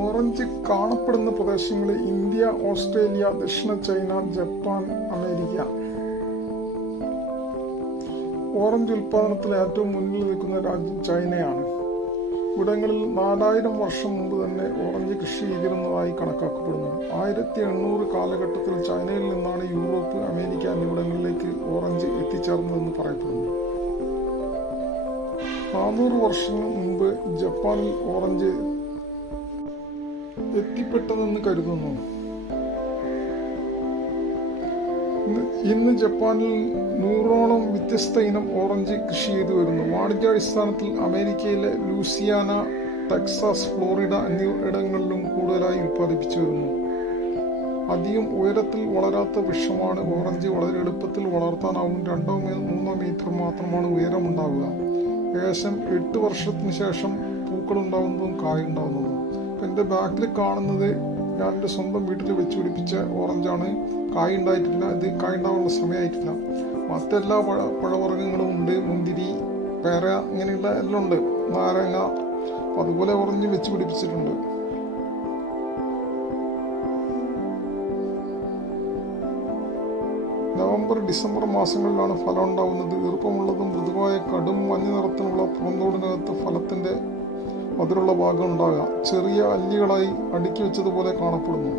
Orange കാണപ്പെടുന്ന പ്രദേശങ്ങളിൽ India, Australia, ദക്ഷിണ ചൈന, ജപ്പാൻ, അമേരിക്ക. ഓറഞ്ച് ഉൽപാദനത്തിൽ ഏറ്റവും മുന്നിൽ നിൽക്കുന്ന രാജ്യം ചൈനയാണ്. ഇവിടങ്ങളിൽ 4000 വർഷം മുമ്പ് തന്നെ ഓറഞ്ച് കൃഷി ചെയ്തിരുന്നതായി കണക്കാക്കപ്പെടുന്നു. 1800 കാലഘട്ടത്തിൽ ചൈനയിൽ നിന്നാണ് യൂറോപ്പ്, അമേരിക്ക എന്നിവിടങ്ങളിലേക്ക് ഓറഞ്ച് എത്തിച്ചേർന്നതെന്ന് പറയപ്പെടുന്നു. 400 വർഷം മുമ്പ് ജപ്പാനിൽ ഓറഞ്ച് എത്തിപ്പെട്ടതെന്ന് കരുതുന്നു. ഇന്ന് ജപ്പാനിൽ 100ഓളം വ്യത്യസ്ത ഇനം ഓറഞ്ച് കൃഷി ചെയ്തു വരുന്നു. വാണിജ്യാടിസ്ഥാനത്തിൽ അമേരിക്കയിലെ ലൂസിയാന, ടെക്സാസ്, ഫ്ലോറിഡ എന്നിവിടങ്ങളിലും കൂടുതലായി ഉൽപ്പാദിപ്പിച്ചു വരുന്നു. അധികം ഉയരത്തിൽ വളരാത്ത വൃക്ഷമാണ് ഓറഞ്ച്. വളരെ എളുപ്പത്തിൽ വളർത്താനാവും. 2-3 മീറ്റർ മാത്രമാണ് ഉയരമുണ്ടാവുക. ഏകദേശം 8 വർഷത്തിന് ശേഷം പൂക്കളുണ്ടാവുന്നതും കായുണ്ടാവുന്നതും. എൻ്റെ ബാക്കിൽ കാണുന്നത് ഞാൻ എൻ്റെ സ്വന്തം വീട്ടിൽ വെച്ച് പിടിപ്പിച്ച ഓറഞ്ചാണ്. കായ് ഉണ്ടായിട്ടില്ല. ഇത് കായ് ഉണ്ടാവാനുള്ള സമയമായിട്ടില്ല. മറ്റെല്ലാ പഴവർഗ്ഗങ്ങളും ഉണ്ട്. മുന്തിരി, പേര, ഇങ്ങനെയുള്ള എല്ലാം ഉണ്ട്. നാരങ്ങ, അതുപോലെ ഓറഞ്ച് വെച്ച് പിടിപ്പിച്ചിട്ടുണ്ട്. നവംബർ, ഡിസംബർ മാസങ്ങളിലാണ് ഫലം ഉണ്ടാവുന്നത്. ഈർപ്പമുള്ളതും മൃദുവായ കടും മഞ്ഞ നിറത്തിലുള്ള പുറന്തോടിനകത്ത് ഫലത്തിന്റെ മധുരമുള്ള ഭാഗം ഉണ്ടാകുക. ചെറിയ അല്ലികളായി അടുക്കി വെച്ചതുപോലെ കാണപ്പെടുന്നു.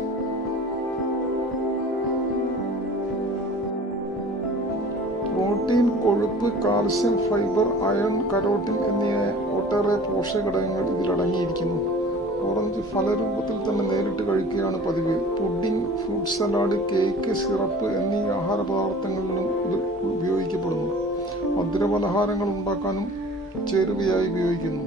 പ്രോട്ടീൻ, കൊഴുപ്പ്, കാൽസ്യം, ഫൈബർ, അയൺ, കരോട്ടിൻ എന്നിവ ഒട്ടേറെ പോഷകഘടകങ്ങൾ ഇതിലടങ്ങിയിരിക്കുന്നു. ഓറഞ്ച് ഫലരൂപത്തിൽ തന്നെ നേരിട്ട് കഴിക്കുകയാണ് പതിവ്. Pudding, fruit salad, cake, syrup എന്നീ ആഹാര പദാർത്ഥങ്ങളിലും ഇത് ഉപയോഗിക്കപ്പെടുന്നു. മധുരപലഹാരങ്ങൾ ഉണ്ടാക്കാനും ചേരുവയായി ഉപയോഗിക്കുന്നു.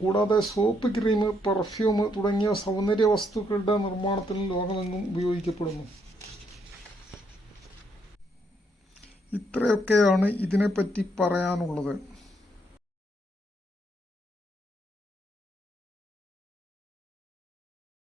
കൂടാതെ സോപ്പ്, ക്രീം, പെർഫ്യൂം തുടങ്ങിയ സൗന്ദര്യ വസ്തുക്കളുടെ നിർമ്മാണത്തിനും ലോകമെങ്ങും ഉപയോഗിക്കപ്പെടുന്നു. ഇത്രയൊക്കെയാണ് ഇതിനെപ്പറ്റി പറയാനുള്ളത്.